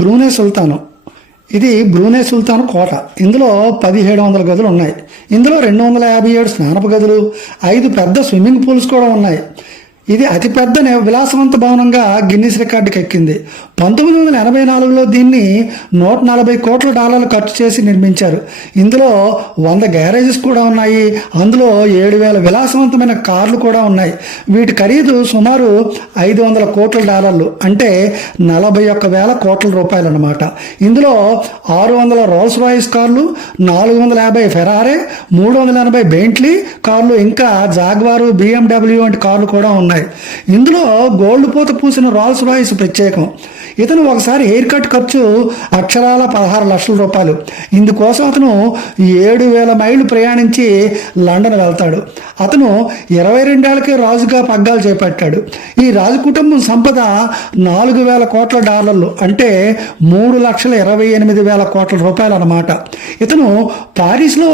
Brunei సుల్తాను. ఇది Brunei సుల్తాన్ కోట. ఇందులో 1700 గదులు ఉన్నాయి. ఇందులో 257 స్నానపు గదులు, 5 పెద్ద స్విమ్మింగ్ పూల్స్ కూడా ఉన్నాయి. ఇది అతిపెద్ద విలాసవంత భవనంగా గిన్నిస్ రికార్డుకి ఎక్కింది. 1984లో దీన్ని $140 కోట్ల ఖర్చు చేసి నిర్మించారు. ఇందులో 100 గ్యారేజెస్ కూడా ఉన్నాయి. అందులో 7000 విలాసవంతమైన కార్లు కూడా ఉన్నాయి. వీటి ఖరీదు సుమారు $500 కోట్ల, అంటే 41,000 కోట్ల రూపాయలు అన్నమాట. ఇందులో 600 రోల్స్ రాయిస్ కార్లు, 450 ఫెరారీ, 380 బెంట్లీ కార్లు, ఇంకా జాగ్వారు, BMW వంటి కార్లు కూడా ఉన్నాయి. ఇందులో గోల్డ్ పూత పూసిన రోల్స్ రాయిస్ ప్రత్యేకం. ఇతను ఒకసారి హెయిర్ కట్ ఖర్చు అక్షరాల 16 లక్షల రూపాయలు. ఇందుకోసం అతను 7,000 మైళ్ళు ప్రయాణించి లండన్ వెళ్తాడు. అతను 22 ఏళ్లకే రాజుగా పగ్గాలు చేపట్టాడు. ఈ రాజు కుటుంబం సంపద $4,000 కోట్ల, అంటే 3,28,000 కోట్ల రూపాయలు అన్నమాట. ఇతను పారిస్లో